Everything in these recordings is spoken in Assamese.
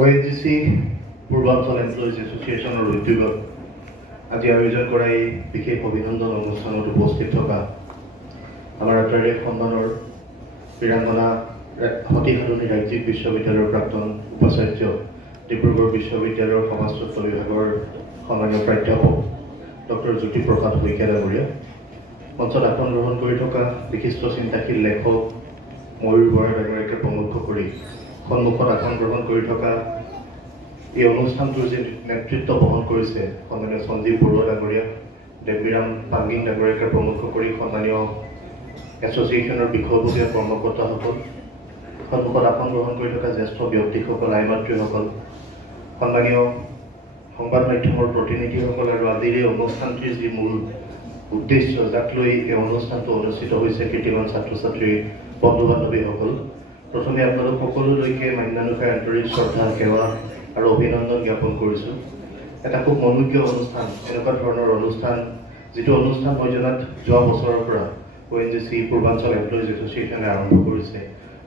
ONGC পূৰ্বাঞ্চল এমপ্লয়িজ এছ'চিয়েশ্যনৰ উদ্যোগত আজি আয়োজন কৰা এই বিশেষ অভিনন্দন অনুষ্ঠানত উপস্থিত থকা আমাৰ আটাইৰে সন্মানৰ বীৰাংগনা সতীসাধনী ৰাজ্যিক বিশ্ববিদ্যালয়ৰ প্ৰাক্তন উপাচাৰ্য ডিব্ৰুগড় বিশ্ববিদ্যালয়ৰ সমাজতত্ত্ব বিভাগৰ সন্মানীয় প্ৰাধ্যাপক ডক্টৰ জ্যোতিপ্ৰসাদ শইকীয়া ডাঙৰীয়া, মঞ্চত আসন গ্ৰহণ কৰি থকা বিশিষ্ট চিন্তাশীল লেখক ময়ূৰ বৰা ডাঙৰীয়াকে প্ৰমুখ কৰি সন্মুখত আসন গ্ৰহণ কৰি থকা এই অনুষ্ঠানটোৰ যে নেতৃত্ব বহন কৰিছে সন্মানীয় সঞ্জীৱ বৰুৱা ডাঙৰীয়া, দেৱীৰাম পাংগিং ডাঙৰীয়াকে প্ৰমুখ কৰি সন্মানীয় এছ'চিয়েশ্যনৰ বিষয়ববীয়া কৰ্মকৰ্তাসকল, সন্মুখত আসন গ্ৰহণ কৰি থকা জ্যেষ্ঠ ব্যক্তিসকল, আই মাতৃসকল, সন্মানীয় সংবাদ মাধ্যমৰ প্ৰতিনিধিসকল আৰু আজিৰ এই অনুষ্ঠানটিৰ যি মূল উদ্দেশ্য যাক লৈ এই অনুষ্ঠানটো অনুষ্ঠিত হৈছে কীৰ্তিমান ছাত্ৰ ছাত্ৰী বন্ধু বান্ধৱীসকল, প্ৰথমে আপোনালোক সকলোলৈকে মান্যানুসাৰে আন্তৰিক শ্ৰদ্ধা সেৱা আৰু অভিনন্দন জ্ঞাপন কৰিছোঁ। এটা খুব মনোজ্ঞ অনুষ্ঠান, এনেকুৱা ধৰণৰ অনুষ্ঠান যিটো অনুষ্ঠান মই জনাত যোৱা বছৰৰ পৰা ONGC পূৰ্বাঞ্চল এমপ্লয়িজ এছ'চিয়েশ্যনে আৰম্ভ কৰিছে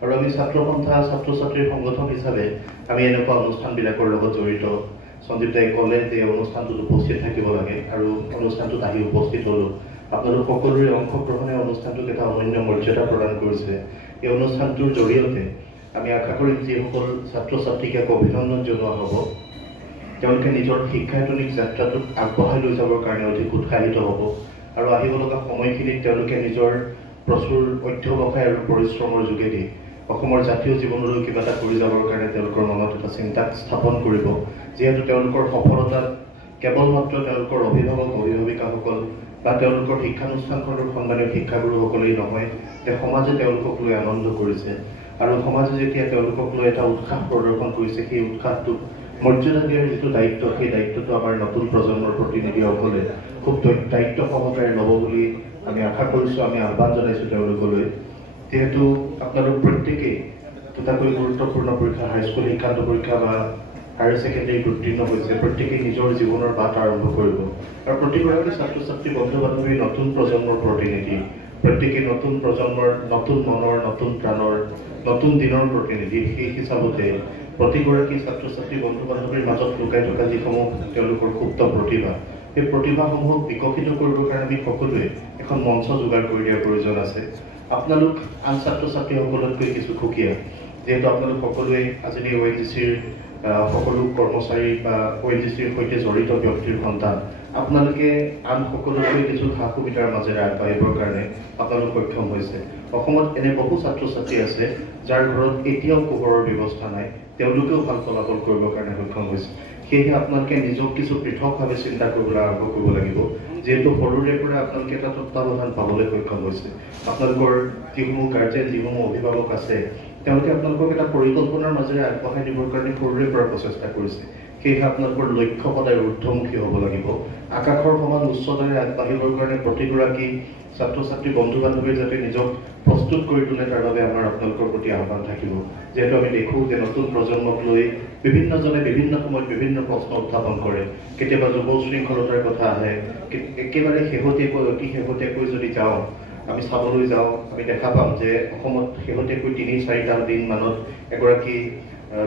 আৰু আমি ছাত্ৰ সন্থা ছাত্ৰ ছাত্ৰীৰ সংগঠন হিচাপে আমি এনেকুৱা অনুষ্ঠানবিলাকৰ লগত জড়িত। সঞ্জীৱ দাই ক'লে যে অনুষ্ঠানটোত উপস্থিত থাকিব লাগে আৰু অনুষ্ঠানটোত আহি উপস্থিত হ'লোঁ। আপোনালোক সকলোৰে অংশগ্ৰহণে অনুষ্ঠানটোক এটা অনন্য মৰ্যাদা প্ৰদান কৰিছে। এই অনুষ্ঠানটোৰ জৰিয়তে আমি আশা কৰিম যিসকল ছাত্ৰ ছাত্ৰীক এক অভিনন্দন জনোৱা হ'ব, তেওঁলোকে নিজৰ শিক্ষায়তনিক যাত্ৰাটোক আগবঢ়াই লৈ যাবৰ কাৰণে অধিক উৎসাহিত হ'ব আৰু আহিব লগা সময়খিনিত তেওঁলোকে নিজৰ প্ৰচুৰ অধ্যৱসায় আৰু পৰিশ্ৰমৰ যোগেদি অসমৰ জাতীয় জীৱনলৈ কিবা এটা কৰি যাবৰ কাৰণে তেওঁলোকৰ মনত এটা চিন্তা স্থাপন কৰিব। যিহেতু তেওঁলোকৰ সফলতাত কেৱল মাত্ৰ তেওঁলোকৰ অভিভাৱক অভিভাৱিকাসকল বা তেওঁলোকৰ শিক্ষানুষ্ঠানখনৰ সন্মানীয় শিক্ষাগুৰুসকলেই নহয়, যে সমাজে তেওঁলোকক লৈ আনন্দ কৰিছে আৰু সমাজে যেতিয়া তেওঁলোকক লৈ এটা উৎসাহ প্ৰদৰ্শন কৰিছে, সেই উৎসাহটোক মৰ্যাদা দিয়াৰ যিটো দায়িত্ব, সেই দায়িত্বটো আমাৰ নতুন প্ৰজন্মৰ প্ৰতিনিধিসকলে খুব দায়িত্ব সহকাৰে ল'ব বুলি আমি আশা কৰিছোঁ, আমি আহ্বান জনাইছোঁ তেওঁলোকলৈ। যিহেতু আপোনালোক প্ৰত্যেকেই দুটাকৈ গুৰুত্বপূৰ্ণ পৰীক্ষা, হাইস্কুল শিক্ষান্ত পৰীক্ষা বা হায়াৰ ছেকেণ্ডেৰীত উত্তীৰ্ণ হৈছে, প্ৰত্যেকেই নিজৰ জীৱনৰ বাট আৰম্ভ কৰিব আৰু প্ৰতিগৰাকী ছাত্ৰ ছাত্ৰী বন্ধু বান্ধৱী নতুন প্ৰজন্মৰ প্ৰতিনিধি, প্ৰত্যেকেই নতুন প্ৰজন্মৰ, নতুন মনৰ, নতুন প্ৰাণৰ, নতুন দিনৰ প্ৰতিনিধি। সেই হিচাপতে প্ৰতিগৰাকী ছাত্ৰ ছাত্ৰী বন্ধু বান্ধৱীৰ মাজত লুকাই থকা যিসমূহ তেওঁলোকৰ সুপ্ত প্ৰতিভা, সেই প্ৰতিভাসমূহক বিকশিত কৰিবৰ কাৰণে আমি সকলোৱে এখন মঞ্চ যোগাৰ কৰি দিয়াৰ প্ৰয়োজন আছে। আপোনালোক আন ছাত্ৰ ছাত্ৰীসকলতকৈ কিছু সুকীয়া, যিহেতু আপোনালোক সকলোৱে আজি ONGCৰ সকলো কৰ্মচাৰী বা ONGCৰ সৈতে জড়িত ব্যক্তিৰ সন্তান। আপোনালোকে আন সকলোতকৈ কিছু সা সুবিধাৰ মাজেৰে আগবাঢ়িবৰ কাৰণে আপোনালোক সক্ষম হৈছে। অসমত এনে বহু ছাত্ৰ ছাত্ৰী আছে যাৰ ঘৰত এতিয়াও পোহৰৰ ব্যৱস্থা নাই, তেওঁলোকেও ভাল ফলাফল কৰিবৰ কাৰণে সক্ষম হৈছে। সেয়েহে আপোনালোকে নিজক কিছু পৃথকভাৱে চিন্তা কৰিবলৈ আৰম্ভ কৰিব লাগিব। যিহেতু সৰুৰে পৰা আপোনালোকে এটা তত্ত্বাৱধান পাবলৈ সক্ষম হৈছে, আপোনালোকৰ যিসমূহ গাৰ্জেন, যিসমূহ অভিভাৱক আছে, তেওঁলোকে আপোনালোকক এটা পৰিকল্পনাৰ মাজেৰে আগবঢ়াই দিবৰ কাৰণে সৰুৰে পৰা প্ৰচেষ্টা কৰিছে। সেয়েহে আপোনালোকৰ লক্ষ্য সদায় ঊৰ্ধ্বমুখী হ'ব লাগিব। আকাশৰ সমান উচ্চতাৰে আগবাঢ়িবৰ কাৰণে প্ৰতিগৰাকী ছাত্ৰ ছাত্ৰী বন্ধু বান্ধৱীয়ে যাতে নিজক প্ৰস্তুত কৰি তোলে, তাৰ বাবে আমাৰ আপোনালোকৰ প্ৰতি আহ্বান থাকিব। যিহেতু আমি দেখোঁ যে নতুন প্ৰজন্মক লৈ বিভিন্নজনে বিভিন্ন সময়ত বিভিন্ন প্ৰশ্ন উত্থাপন কৰে। কেতিয়াবা যুৱ শৃংখলতাৰ কথা আহে, একেবাৰে শেহতীয়াকৈ অতি শেহতীয়াকৈ যদি যাওঁ, আমি চাবলৈ যাওঁ, আমি দেখা পাম যে অসমত শেহতীয়াকৈ ৩-৪টা দিনমানত এগৰাকী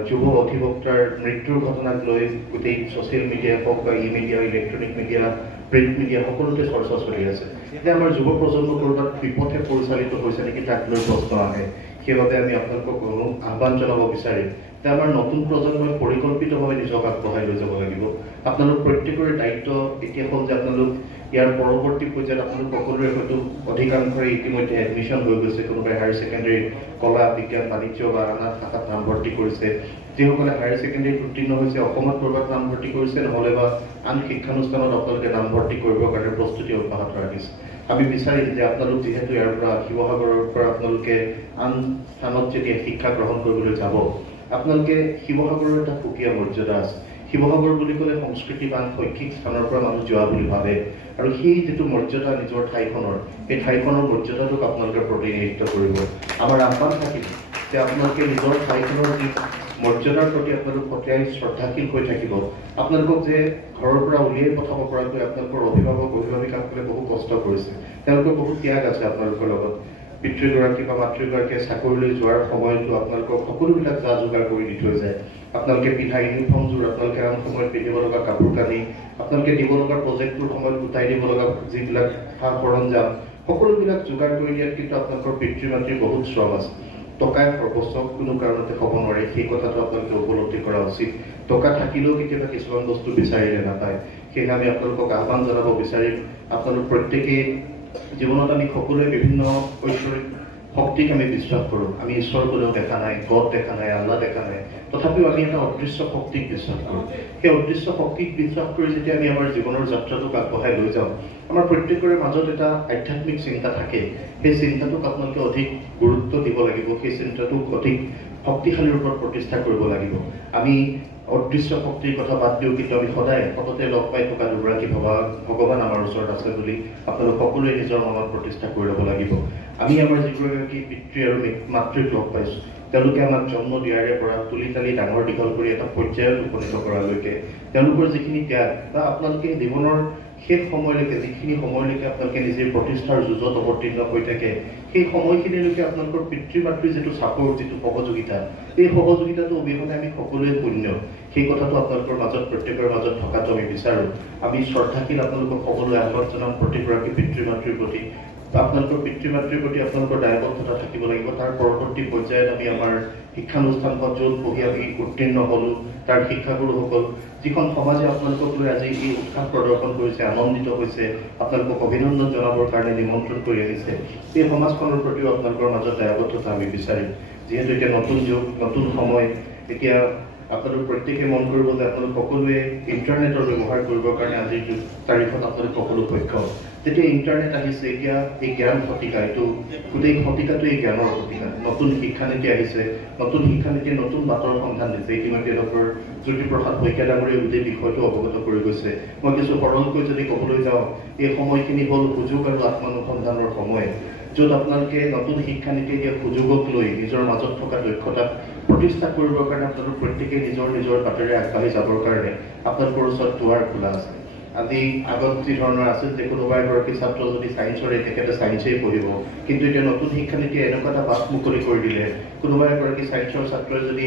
যুৱ অধিবক্তাৰ মৃত্যুৰ ঘটনাক লৈ গোটেই ছ'চিয়েল মিডিয়া হওক বা media, electronic media, print media সকলোতে চৰ্চা চলি আছে। এতিয়া আমাৰ যুৱ প্ৰজন্ম ক'ৰবাত বিপথে পৰিচালিত হৈছে নেকি তাক লৈ প্ৰশ্ন আহে। সেইবাবে আমি আপোনালোকক আহ্বান জনাব বিচাৰিম যে আমাৰ নতুন প্ৰজন্মই পৰিকল্পিতভাৱে নিজক আগবঢ়াই লৈ যাব লাগিব। আপোনালোক প্ৰত্যেকৰে দায়িত্ব এতিয়া হ'ল যে আপোনালোক ইয়াৰ পৰৱৰ্তী পৰ্যায়ত আপোনালোক সকলোৰে হয়তো অধিকাংশৰে ইতিমধ্যে এডমিশ্যন হৈ গৈছে। কোনোবাই হায়াৰ ছেকেণ্ডেৰীত কলা, বিজ্ঞান, বাণিজ্য বা আন শাখাত নামভৰ্তি কৰিছে। যিসকলে হায়াৰ ছেকেণ্ডেৰীত উত্তীৰ্ণ হৈছে, অসমত ক'ৰবাত নামভৰ্তি কৰিছে, নহ'লে বা আন শিক্ষানুষ্ঠানত আপোনালোকে নামভৰ্তি কৰিবৰ কাৰণে প্ৰস্তুতি অব্যাহত ৰাখিছে। আমি বিচাৰিম যে আপোনালোক যিহেতু ইয়াৰ পৰা শিৱসাগৰৰ পৰা আপোনালোকে আন স্থানত যেতিয়া শিক্ষা গ্ৰহণ কৰিবলৈ যাব, আপোনালোকে শিৱসাগৰৰ এটা সুকীয়া মৰ্যাদা আছে। শিৱসাগৰ বুলি ক'লে সংস্কৃতিবান শৈক্ষিক স্থানৰ পৰা মানুহ যোৱা বুলি ভাবে আৰু সেই যিটো মৰ্যাদা নিজৰ ঠাইখনৰ, সেই ঠাইখনৰ মৰ্যাদাটোক আপোনালোকে প্ৰতিনিধিত্ব কৰিব। আমাৰ আহ্বান থাকিব যে আপোনালোকে নিজৰ ঠাইখনৰ যি মৰ্যাদাৰ প্ৰতি আপোনালোক সদায় শ্ৰদ্ধাশীল হৈ থাকিব। আপোনালোকক যে ঘৰৰ পৰা উলিয়াই পঠাব পৰাকৈ আপোনালোকৰ অভিভাৱক অভিভাৱিকাসকলে বহু কষ্ট কৰিছে, তেওঁলোকৰ বহু ত্যাগ আছে আপোনালোকৰ লগত। পিতৃগৰাকী বা মাতৃগৰাকীয়ে চাকৰিলৈ যোৱাৰ সময়তো আপোনালোকক সকলোবিলাক যা যোগাৰ কৰি দি থৈ যায় আপোনালোকে পিন্ধা ইউনিফৰ্মযোৰ আপোনালোকে আন সময়ত পিন্ধিব লগা কাপোৰ কানি আপোনালোকে দিব লগা প্ৰজেক্টটোৰ সময়ত গোটাই দিব লগা যিবিলাক সা সৰঞ্জাম সকলোবিলাক যোগাৰ কৰি দিয়াত কিন্তু আপোনালোকৰ পিতৃ মাতৃৰ বহুত শ্ৰম আছে টকাই সৰ্বস্ব কোনো কাৰণতে হ'ব নোৱাৰে সেই কথাটো আপোনালোকে উপলব্ধি কৰা উচিত টকা থাকিলেও কেতিয়াবা কিছুমান বস্তু বিচাৰিলে নাপায় সেয়েহে আমি আপোনালোকক আহ্বান জনাব বিচাৰিম আপোনালোক প্ৰত্যেকেই জীৱনত আমি সকলোৱে বিভিন্ন ঐশ্বৰিক শক্তিক আমি বিশ্বাস কৰোঁ আমি ঈশ্বৰ কোনেও দেখা নাই গড দেখা নাই আল্লাহ দেখা নাই তথাপিও আমি এটা অদৃশ্য শক্তিক বিশ্বাস কৰোঁ সেই অদৃশ্য শক্তিক বিশ্বাস কৰি যেতিয়া আমি আমাৰ জীৱনৰ যাত্ৰাটোক আগবঢ়াই লৈ যাওঁ আমাৰ প্ৰত্যেকৰে মাজত এটা আধ্যাত্মিক চিন্তা থাকে সেই চিন্তাটোক আপোনালোকে অধিক গুৰুত্ব দিব লাগিব সেই চিন্তাটোক অধিক শক্তিশালীৰ ওপৰত প্ৰতিষ্ঠা কৰিব লাগিব আমি অদৃশ্য শক্তিৰ কথা বাদ দিওঁ কিন্তু আমি সদায় সততে লগ পাই থকা দুগৰাকী ভগৱান আমাৰ ওচৰত আছে বুলি আপোনালোক সকলোৱে নিজৰ মনত প্ৰতিষ্ঠা কৰি ল'ব লাগিব আমি আমাৰ যিগৰাকী পিতৃ আৰু মাতৃক লগ পাইছোঁ তেওঁলোকে আমাক জন্ম দিয়াৰে পৰা তুলি তালি ডাঙৰ দীঘল কৰি এটা পৰ্যায়ত উপনীত কৰালৈকে তেওঁলোকৰ যিখিনি ত্যাগ বা আপোনালোকে জীৱনৰ শেষ সময়লৈকে যিখিনি সময়লৈকে আপোনালোকে নিজে প্ৰতিষ্ঠাৰ যুঁজত অৱতীৰ্ণ হৈ থাকে সেই সময়খিনিলৈকে আপোনালোকৰ পিতৃ মাতৃৰ যিটো চাপোৰ্ট যিটো সহযোগিতা এই সহযোগিতাটো অবিহনে আমি সকলোৱে শূন্য সেই কথাটো আপোনালোকৰ মাজত প্ৰত্যেকৰ মাজত থকাটো আমি বিচাৰোঁ আমি শ্ৰদ্ধাশীল আপোনালোকক সকলোৱে আহ্বান জনাম প্ৰতিগৰাকী পিতৃ মাতৃৰ প্ৰতি আপোনালোকৰ পিতৃ মাতৃৰ প্ৰতি আপোনালোকৰ দায়বদ্ধতা থাকিব লাগিব তাৰ পৰৱৰ্তী পৰ্যায়ত আমি আমাৰ শিক্ষানুষ্ঠানখন য'ত পঢ়ি আমি উত্তীৰ্ণ হ'লোঁ তাৰ শিক্ষাগুৰুসকল যিখন সমাজে আপোনালোকক লৈ আজি এই উৎসাহ প্ৰদৰ্শন কৰিছে আনন্দিত হৈছে আপোনালোকক অভিনন্দন জনাবৰ কাৰণে নিমন্ত্ৰণ কৰি আহিছে এই সমাজখনৰ প্ৰতিও আপোনালোকৰ মাজত দায়বদ্ধতা আমি বিচাৰিম যিহেতু এতিয়া নতুন যুগ নতুন সময় এতিয়া আপোনালোক প্ৰত্যেকে মন কৰিব যে আপোনালোক সকলোৱে ইণ্টাৰনেটৰ ব্যৱহাৰ কৰিবৰ কাৰণে আজিৰ তাৰিখত আপোনালোক সকলো সক্ষম যেতিয়া ইণ্টাৰনেট আহিছে এতিয়া এই জ্ঞান শতিকা এইটো গোটেই শতিকাটো এই জ্ঞানৰ শতিকা নতুন শিক্ষানীতি আহিছে নতুন শিক্ষানীতিয়ে নতুন বাটৰ সন্ধান দিছে ইতিমধ্যে ডক্টৰ জ্যোতিপ্ৰসাদ শইকীয়া ডাঙৰীয়ে গোটেই বিষয়টো অৱগত কৰি গৈছে মই কিছু সৰলকৈ যদি ক'বলৈ যাওঁ এই সময়খিনি হ'ল সুযোগ আৰু আত্মানুসন্ধানৰ সময় য'ত আপোনালোকে নতুন শিক্ষানীতি দিয়া সুযোগক লৈ নিজৰ মাজত থকা দক্ষতাক প্ৰতিষ্ঠা কৰিবৰ কাৰণে আপোনালোক প্ৰত্যেকেই নিজৰ নিজৰ বাটেৰে আগবাঢ়ি যাবৰ কাৰণে আপোনালোকৰ ওচৰত দুৱাৰ খোলা আছে আজি আগত যি ধৰণৰ আছিল যে কোনোবা এগৰাকী ছাত্ৰ যদি ছায়েন্সৰে তেখেতে ছায়েন্সেই পঢ়িব কিন্তু এতিয়া নতুন শিক্ষানীতিয়ে এনেকুৱা এটা বাট মুকলি কৰি দিলে কোনোবা এগৰাকী ছায়েন্সৰ ছাত্ৰই যদি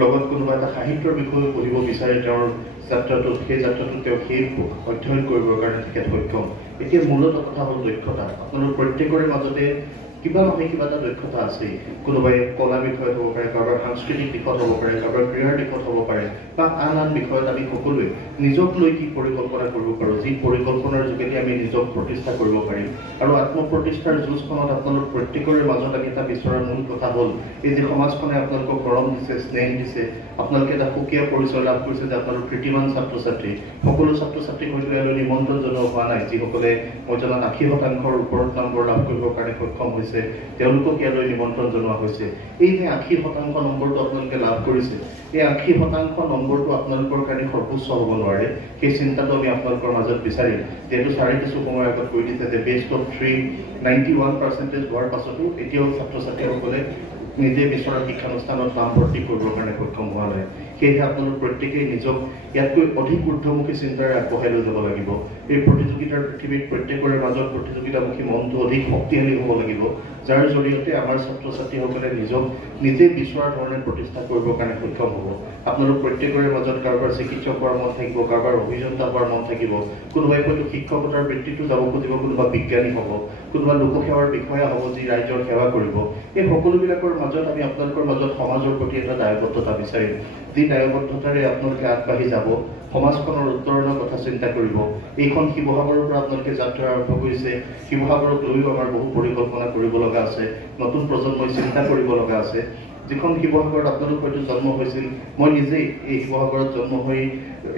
লগত কোনোবা এটা সাহিত্যৰ বিষয়ে পঢ়িব বিচাৰে তেওঁৰ যাত্ৰাটোত সেই যাত্ৰাটোত তেওঁ সেই অধ্যয়ন কৰিবৰ কাৰণে তেখেত সক্ষম এতিয়া মূলত কথা হ'ল দক্ষতা আপোনালোক প্ৰত্যেকৰে মাজতে কিবা নহয় কিবা এটা দক্ষতা আছে কোনোবাই কলা বিষয়ত হ'ব পাৰে কাৰোবাৰ সাংস্কৃতিক দিশত হ'ব পাৰে কাৰোবাৰ ক্ৰীড়াৰ দিশত হ'ব পাৰে বা আন আন বিষয়ত আমি সকলোৱে নিজক লৈ কি পৰিকল্পনা কৰিব পাৰোঁ যি পৰিকল্পনাৰ যোগেদি আমি নিজক প্ৰতিষ্ঠা কৰিব পাৰিম আৰু আত্মপ্ৰতিষ্ঠাৰ যুঁজখনত আপোনালোক প্ৰত্যেকৰে মাজত আমি এটা বিচৰাৰ মূল কথা হ'ল এই যে সমাজখনে আপোনালোকক গৰম দিছে স্নেহ দিছে আপোনালোকে এটা সুকীয়া পৰিচয় লাভ কৰিছে যে আপোনালোক কৃতিমান ছাত্ৰ ছাত্ৰী সকলো ছাত্ৰ ছাত্ৰীক হয়তো ইয়ালৈ নিমন্ত্ৰণ জনোৱা হোৱা নাই যিসকলে মই জনাত 80% ওপৰত নম্বৰ লাভ কৰিবৰ কাৰণে সক্ষম হৈছে তেওঁলোকক ইয়ালৈ নিমন্ত্ৰণ জনোৱা হৈছে এই যে 80% নম্বৰটো আপোনালোকে লাভ কৰিছে এই 80% নম্বৰটো আপোনালোকৰ কাৰণে সৰ্বোচ্চ হ'ব নোৱাৰে সেই চিন্তাটো আমি আপোনালোকৰ মাজত বিচাৰিম যিহেতু ছাৰে কিছু সময় আগত কৈ দিছে যে বেষ্ট অফ 391% হোৱাৰ পাছতো এতিয়াও ছাত্ৰ ছাত্ৰীসকলে নিজে বিচৰা শিক্ষানুষ্ঠানত নাম ভৰ্তি কৰিবৰ কাৰণে সক্ষম হোৱা নাই সেয়েহে আপোনালোক প্ৰত্যেকেই নিজক ইয়াতকৈ অধিক ঊৰ্ধ্বমুখী চিন্তাৰে আগবঢ়াই লৈ যাব লাগিব এই প্ৰতিযোগিতাৰ পৃথিৱীত প্ৰত্যেকৰে মাজত প্ৰতিযোগিতামুখী মনটো অধিক শক্তিশালী হ'ব লাগিব যাৰ জৰিয়তে আমাৰ ছাত্ৰ ছাত্ৰীসকলে নিজক নিজে বিচৰা ধৰণে প্ৰতিষ্ঠা কৰিবৰ কাৰণে সক্ষম হ'ব আপোনালোক প্ৰত্যেকৰে মাজত কাৰোবাৰ চিকিৎসক হোৱাৰ মন থাকিব কাৰোবাৰ অভিযন্তা হোৱাৰ মন থাকিব কোনোবাই হয়তো শিক্ষকতাৰ বৃত্তিটো যাব খুজিব কোনোবা বিজ্ঞানী হ'ব কোনোবা লোকসেৱাৰ বিষয়া হ'ব যি ৰাইজৰ সেৱা কৰিব এই সকলোবিলাকৰ মাজত আমি আপোনালোকৰ মাজত সমাজৰ প্ৰতি এটা দায়বদ্ধতা বিচাৰিম যি দায়বদ্ধতাৰে আপোনালোকে আগবাঢ়ি যাব সমাজখনৰ উত্তৰণৰ কথা চিন্তা কৰিব এইখন শিৱসাগৰৰ পৰা আপোনালোকে যাত্ৰা আৰম্ভ কৰিছে শিৱসাগৰক লৈও আমাৰ বহু পৰিকল্পনা কৰিব লগা আছে নতুন প্ৰজন্মই চিন্তা কৰিব লগা আছে যিখন শিৱসাগৰত আপোনালোক হয়তো জন্ম হৈছিল মই নিজেই এই শিৱসাগৰত জন্ম হৈ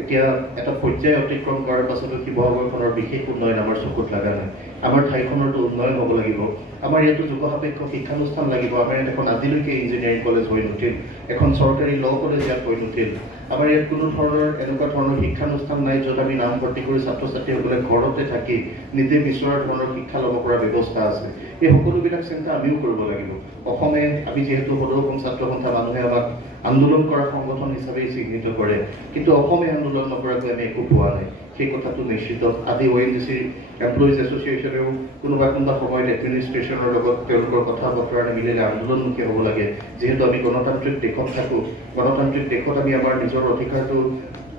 এতিয়া এটা পৰ্যায় অতিক্ৰম কৰাৰ পাছতো শিৱসাগৰখনৰ বিশেষ উন্নয়ন আমাৰ চকুত লগা নাই আমাৰ ঠাইখনৰতো উন্নয়ন হ'ব লাগিব আমাৰ ইয়াতো যুগসাপেক্ষ শিক্ষানুষ্ঠান লাগিব আমাৰ ইয়াত এখন আজিলৈকে ইঞ্জিনিয়াৰিং কলেজ হৈ নুঠিল এখন চৰকাৰী ল কলেজ ইয়াত হৈ নুঠিল আমাৰ ইয়াত কোনো ধৰণৰ এনেকুৱা ধৰণৰ শিক্ষানুষ্ঠান নাই য'ত আমি নাম ভৰ্তি কৰি ছাত্ৰ ছাত্ৰীসকলে ঘৰতে থাকি নিজে বিচৰা ধৰণৰ শিক্ষা ল'ব পৰা ব্যৱস্থা আছে এই সকলোবিলাক চিন্তা আমিও কৰিব লাগিব অসমে আমি যিহেতু সদৌ অসম ছাত্ৰ সন্থা মানুহে আমাক আন্দোলন কৰা সংগঠন হিচাপে চিহ্নিত কৰে কিন্তু অসমে আন্দোলন নকৰাকৈ আমি একো পোৱা নাই সেই কথাটো নিশ্চিত আজি ONGCৰ এমপ্লয়িজ এছ'চিয়েশ্যনেও কোনোবা সময়ত এডমিনিষ্ট্ৰেশ্যনৰ লগত তেওঁলোকৰ কথা বতৰা নিমিলিলে আন্দোলনমুখী হ'ব লাগে যিহেতু আমি গণতান্ত্ৰিক দেশত থাকোঁ গণতান্ত্ৰিক দেশত আমি আমাৰ নিজৰ অধিকাৰটো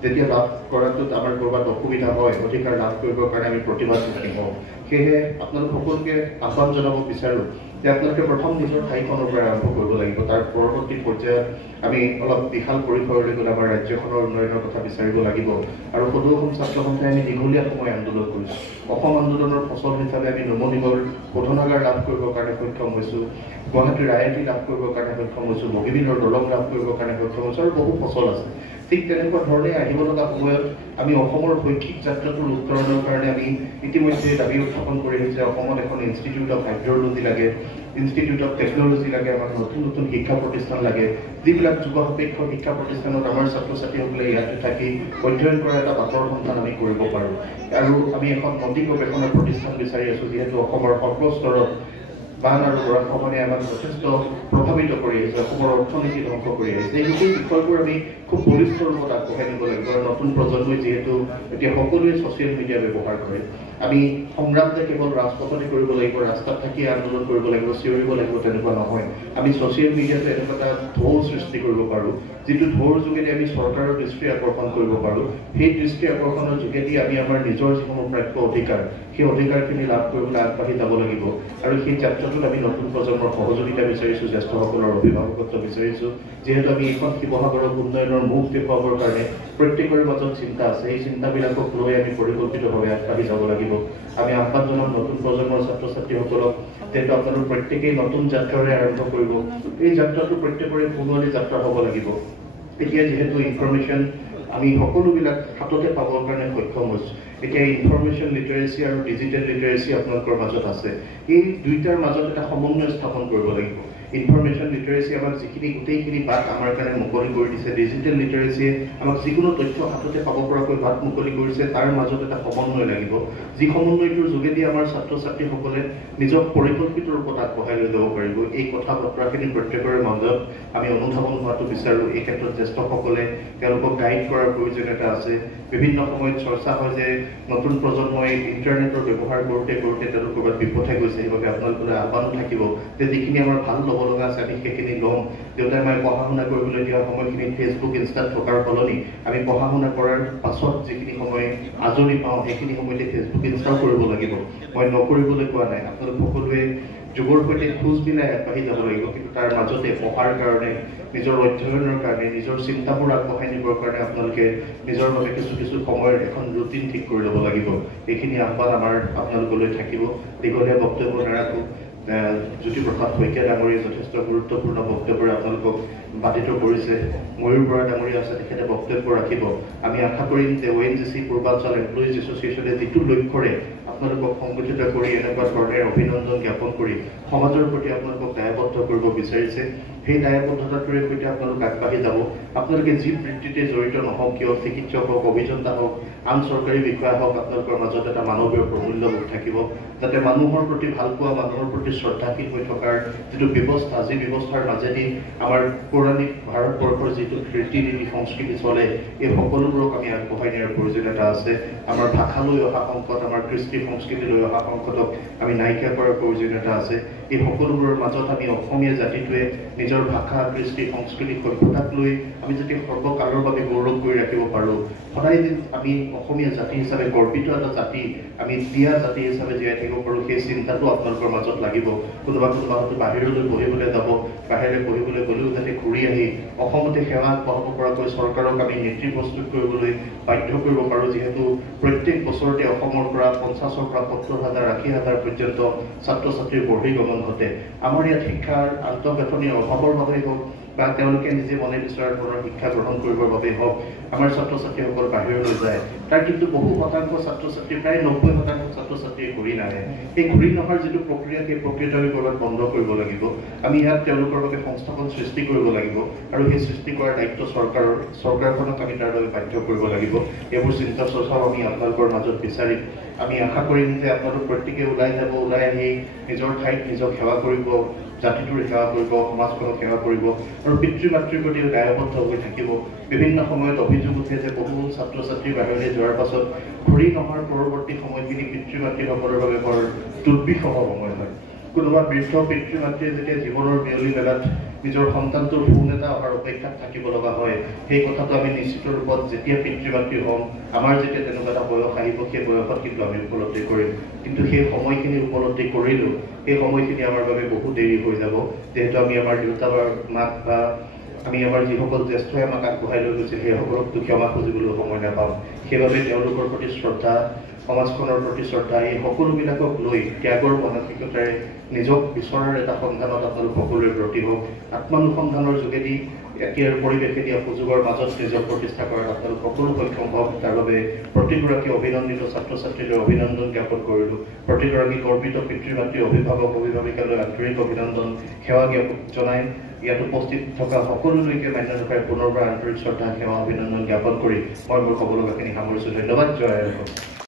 যেতিয়া লাভ কৰাটোত আমাৰ ক'ৰবাত অসুবিধা হয় অধিকাৰ লাভ কৰিবৰ কাৰণে আমি প্ৰতিবাদমুখী হওঁ সেয়েহে আপোনালোক সকলোকে আহ্বান জনাব বিচাৰোঁ যে আপোনালোকে প্ৰথম নিজৰ ঠাইখনৰ পৰা আৰম্ভ কৰিব লাগিব তাৰ পৰৱৰ্তী পৰ্যায়ত আমি অলপ বিশাল পৰিসৰলৈ গ'লে আমাৰ ৰাজ্যখনৰ উন্নয়নৰ কথা বিচাৰিব লাগিব আৰু সদৌ অসম ছাত্ৰ সন্থাই আমি দীঘলীয়া সময় আন্দোলন কৰিছোঁ অসম আন্দোলনৰ ফচল হিচাপে আমি নমনিগড় শোধনাগাৰ লাভ কৰিবৰ কাৰণে সক্ষম হৈছোঁ গুৱাহাটীৰ IIT লাভ কৰিবৰ কাৰণে সক্ষম হৈছোঁ বগীবিলৰ দলং লাভ কৰিবৰ কাৰণে সক্ষম হৈছোঁ আৰু বহু ফচল আছে ঠিক তেনেকুৱা ধৰণে আহিব লগা সময়ত আমি অসমৰ শৈক্ষিক যাত্ৰাটোৰ উত্তৰণৰ কাৰণে আমি ইতিমধ্যে দাবী উত্থাপন কৰি আহিছে অসমত এখন ইনষ্টিটিউট অফ হাইড্ৰলজি লাগে ইনষ্টিটিউট অফ টেকনলজি লাগে আমাক নতুন নতুন শিক্ষা প্ৰতিষ্ঠান লাগে যিবিলাক যুৱ সাপেক্ষ শিক্ষা প্ৰতিষ্ঠানত আমাৰ ছাত্ৰ ছাত্ৰীসকলে ইয়াতে থাকি অধ্যয়ন কৰা এটা বাটৰ সন্ধান আমি কৰিব পাৰোঁ আৰু আমি এখন নদী গৱেষণা প্ৰতিষ্ঠান বিচাৰি আছোঁ যিহেতু অসমৰ সৰ্বস্তৰত বান আৰু গৰাখহনীয়ে আমাক যথেষ্ট প্ৰভাৱিত কৰি আহিছে অসমৰ অৰ্থনীতি ধ্বংস কৰি আহিছে এই গোটেই বিষয়বোৰ আমি খুব বলিষ্ঠ ৰূপত আগবঢ়াই নিব লাগিব আৰু নতুন প্ৰজন্মই যিহেতু এতিয়া সকলোৱে ছ'চিয়েল মিডিয়া ব্যৱহাৰ কৰে আমি সংগ্ৰাম যে কেৱল ৰাজপথতে কৰিব লাগিব ৰাস্তাত থাকি আন্দোলন কৰিব লাগিব চিঞৰিব লাগিব তেনেকুৱা নহয় আমি ছ'চিয়েল মিডিয়াতে এনেকুৱা এটা ঢৌ সৃষ্টি কৰিব পাৰোঁ যিটো ঢৌৰ যোগেদি আমি চৰকাৰৰ দৃষ্টি আকৰ্ষণ কৰিব পাৰোঁ সেই দৃষ্টি আকৰ্ষণৰ যোগেদি আমি আমাৰ নিজৰ যিসমূহ প্ৰাপ্য অধিকাৰ সেই অধিকাৰখিনি লাভ কৰিবলৈ আগবাঢ়ি যাব লাগিব আৰু সেই যাত্ৰাটোত আমি নতুন প্ৰজন্মৰ সহযোগিতা বিচাৰিছোঁ জ্যেষ্ঠসকলৰ অভিভাৱকত্ব বিচাৰিছোঁ যিহেতু আমি এইখন শিৱসাগৰক উন্নয়নৰ মুখ দেখুৱাবৰ কাৰণে প্ৰত্যেকৰে মাজত চিন্তা আছে এই চিন্তাবিলাকক লৈ আমি পৰিকল্পিতভাৱে আগবাঢ়ি যাব লাগিব আমি আহ্বান জনাম নতুন প্ৰজন্মৰ ছাত্ৰ ছাত্ৰীসকলক যিহেতু আপোনালোক প্ৰত্যেকেই নতুন যাত্ৰাৰে আৰম্ভ কৰিব এই যাত্ৰাটো প্ৰত্যেকৰে পুৰণি যাত্ৰা হ'ব লাগিব এতিয়া যিহেতু ইনফৰমেশ্যন আমি সকলোবিলাক হাততে পাবৰ কাৰণে সক্ষম হৈছোঁ এতিয়া ইনফৰমেশ্যন লিটাৰেচি আৰু ডিজিটেল লিটাৰেচি আপোনালোকৰ মাজত আছে এই দুইটাৰ মাজত এটা সমন্বয় স্থাপন কৰিব লাগিব ইনফৰমেশ্যন লিটাৰেচি আমাক যিখিনি গোটেইখিনি বাট আমাৰ কাৰণে মুকলি কৰি দিছে ডিজিটেল লিটাৰেচিয়ে আমাক যিকোনো তথ্য হাততে পাব পৰাকৈ বাট মুকলি কৰিছে তাৰ মাজত এটা সমন্বয় লাগিব যি সমন্বয়টোৰ যোগেদি আমাৰ ছাত্ৰ ছাত্ৰীসকলে নিজক পৰিকল্পিত ৰূপত আগবঢ়াই লৈ যাব পাৰিব এই কথা বতৰাখিনি প্ৰত্যেকৰে মাজত আমি অনুধাৱন হোৱাটো বিচাৰোঁ এই ক্ষেত্ৰত জ্যেষ্ঠসকলে তেওঁলোকক গাইড কৰাৰ প্ৰয়োজনীয়তা আছে বিভিন্ন সময়ত চৰ্চা হয় যে নতুন প্ৰজন্মই ইণ্টাৰনেটৰ ব্যৱহাৰ কৰোঁতে তেওঁলোক ক'ৰবাত বিপথে গৈছে সেইবাবে আপোনালোকলৈ আহ্বানো থাকিব যে যিখিনি আমাৰ ভাল ল'ব লগা আছে আমি সেইখিনি ল'ম দেউতাই মায়ে পঢ়া শুনা কৰিবলৈ দিয়া সময়খিনি ফেচবুক ইনষ্টাত থকাৰ সলনি আমি পঢ়া শুনা কৰাৰ পাছত যিখিনি সময় আজৰি পাওঁ সেইখিনি সময়তে ফেচবুক ইনষ্টাও কৰিব লাগিব মই নকৰিবলৈ কোৱা নাই আপোনালোক সকলোৱে যুগৰ সৈতে খোজ মিলাই আগবাঢ়ি যাব লাগিব কিন্তু তাৰ মাজতে পঢ়াৰ কাৰণে নিজৰ অধ্যয়নৰ কাৰণে নিজৰ চিন্তাবোৰ আগবঢ়াই নিবৰ কাৰণে আপোনালোকে নিজৰ বাবে কিছু সময়ৰ এখন ৰুটিন ঠিক কৰি ল'ব লাগিব এইখিনি আহ্বান আমাৰ আপোনালোকলৈ থাকিব দীঘলীয়া বক্তব্য নাৰাখোঁ জ্যোতিপ্ৰসাদ শইকীয়া ডাঙৰীয়ে যথেষ্ট গুৰুত্বপূৰ্ণ বক্তব্যৰে আপোনালোকক বাধিত কৰিছে ময়ূৰ বৰা ডাঙৰীয়া আছে তেখেতে বক্তব্য ৰাখিব আমি আশা কৰিম যে ONGC পূৰ্বাঞ্চল এমপ্লয়িজ এছ'চিয়েশ্যনে যিটো লক্ষ্যৰে আপোনালোকক সংগঠিত কৰি এনেকুৱা ধৰণে অভিনন্দন জ্ঞাপন কৰি সমাজৰ প্ৰতি আপোনালোকক দায়বদ্ধ কৰিব বিচাৰিছে সেই দায়বদ্ধতাটোৰে সৈতে আপোনালোক আগবাঢ়ি যাব আপোনালোকে যি বৃত্তিতে জড়িত নহওক কিয় চিকিৎসক হওক অভিযন্তা হওক আন চৰকাৰী বিষয়া হওক আপোনালোকৰ মাজত এটা মানৱীয় প্ৰমূল্যবোধ থাকিব যাতে মানুহৰ প্ৰতি ভালপোৱা মানুহৰ প্ৰতি শ্ৰদ্ধাশীল হৈ থকাৰ যিটো ব্যৱস্থা যি ব্যৱস্থাৰ মাজেদি আমাৰ পৌৰাণিক ভাৰতবৰ্ষৰ যিটো ৰীতি নীতি সংস্কৃতি চলে এই সকলোবোৰক আমি আগবঢ়াই নিয়াৰ প্ৰয়োজনীয়তা আছে আমাৰ ভাষালৈ অহা সংকট আমাৰ কৃষ্টি সংস্কৃতিলৈ অহা সংকটক আমি নাইকিয়া কৰাৰ প্ৰয়োজনীয়তা আছে এই সকলোবোৰৰ মাজত আমি অসমীয়া জাতিটোৱে নিজৰ ভাষা কৃষ্টি সংস্কৃতি সভ্যতাক লৈ আমি যদি সৰ্বকালৰ বাবে গৌৰৱ কৰি ৰাখিব পাৰোঁ সদায় আমি অসমীয়া জাতি হিচাপে গৰ্বিত এটা জাতি আমি দিয়া জাতি হিচাপে জীয়াই থাকিব পাৰোঁ সেই চিন্তাটো আপোনালোকৰ মাজত লাগিব কোনোবা হয়তো বাহিৰলৈ পঢ়িবলৈ যাব বাহিৰলৈ পঢ়িবলৈ গ'লেও যাতে ঘূৰি আহি অসমতে সেৱা আগবঢ়াব পৰাকৈ চৰকাৰক আমি নীতি প্ৰস্তুত কৰিবলৈ বাধ্য কৰিব পাৰোঁ যিহেতু প্ৰত্যেক বছৰতে অসমৰ পৰা 50,000 পৰা 70,000 80,000 পৰ্যন্ত ছাত্ৰ ছাত্ৰীৰ বহিৰ্গমন ঘটে আমাৰ ইয়াত শিক্ষাৰ আন্তঃগাঁথনিৰ অভাৱৰ বাবে হওক বা তেওঁলোকে নিজে মনে বিচৰা ধৰণৰ শিক্ষা গ্ৰহণ কৰিবৰ বাবে হওক আমাৰ ছাত্ৰ ছাত্ৰীসকল বাহিৰলৈ যায় তাৰ কিন্তু বহু শতাংশ ছাত্ৰ ছাত্ৰী প্ৰায় 90% ছাত্ৰ ছাত্ৰীয়ে ঘূৰি নাহে এই ঘূৰি নহাৰ যিটো প্ৰক্ৰিয়া সেই প্ৰক্ৰিয়াটো আমি ক'ৰবাত বন্ধ কৰিব লাগিব আমি ইয়াত তেওঁলোকৰ বাবে সংস্থাপন সৃষ্টি কৰিব লাগিব আৰু সেই সৃষ্টি কৰাৰ দায়িত্ব চৰকাৰখনক আমি তাৰ বাবে বাধ্য কৰিব লাগিব এইবোৰ চিন্তা চৰ্চাও আমি আপোনালোকৰ মাজত বিচাৰিম আমি আশা কৰিম যে আপোনালোক প্ৰত্যেকে ওলাই যাব ওলাই আহি নিজৰ ঠাইত নিজক সেৱা কৰিব জাতিটোৰ সেৱা কৰিব, সমাজখনক সেৱা কৰিব আৰু পিতৃ মাতৃৰ প্ৰতি দায়বদ্ধ হৈ থাকিব। বিভিন্ন সময়ত অভিযোগ উঠে যে বহু ছাত্ৰ ছাত্ৰী বাহিৰলৈ যোৱাৰ পাছত ঘূৰি নহাৰ পৰৱৰ্তী সময়খিনি পিতৃ মাতৃসকলৰ বাবে বৰ দুৰ্বিষহ সময় হয়। কোনোবা বৃদ্ধ পিতৃ মাতৃয়ে যেতিয়া জীৱনৰ বিয়লি মেলাত নিজৰ সন্তানটোৰ ফোন এটা অহাৰ অপেক্ষাত থাকিব লগা হয়, সেই কথাটো আমি নিশ্চিত ৰূপত যেতিয়া পিতৃ মাতৃ হ'ম, আমাৰ যেতিয়া তেনেকুৱা এটা বয়স আহিব, সেই বয়সত কিন্তু আমি উপলব্ধি কৰিম। কিন্তু সেই সময়খিনি উপলব্ধি কৰিলেও সেই সময়খিনি আমাৰ বাবে বহু দেৰি হৈ যাব, যিহেতু আমি আমাৰ দেউতা বা মাক বা আমি আমাৰ যিসকল জ্যেষ্ঠই আমাক আগবঢ়াই লৈ গৈছে সেইসকলকতো ক্ষমা খুজিবলৈ সময় নাপাম। সেইবাবে তেওঁলোকৰ প্ৰতি শ্ৰদ্ধা, সমাজখনৰ প্ৰতি শ্ৰদ্ধা, এই সকলোবিলাকক লৈ ত্যাগৰ মানসিকতাৰে নিজক বিচৰাৰ এটা সন্ধানত আপোনালোক সকলোৰে ব্ৰতী হওক। আত্মানুসন্ধানৰ যোগেদি এতিয়াৰ পৰিৱেশে দিয়া সুযোগৰ মাজত নিজক প্ৰতিষ্ঠা কৰাত আপোনালোক সকলো সক্ষম হওক। তাৰ বাবে প্ৰতিগৰাকী অভিনন্দিত ছাত্ৰ ছাত্ৰীলৈ অভিনন্দন জ্ঞাপন কৰিলোঁ। প্ৰতিগৰাকী গৰ্বিত পিতৃ মাতৃ, অভিভাৱক অভিভাৱিকালৈ আন্তৰিক অভিনন্দন সেৱা জনাই ইয়াত উপস্থিত থকা সকলোলৈকে মান্যতাৰে পুনৰবাৰ আন্তৰিক শ্ৰদ্ধা সেৱা অভিনন্দন জ্ঞাপন কৰি মই মোৰ ক'ব লগাখিনি সামৰিছোঁ। ধন্যবাদ। জয় আই অসম।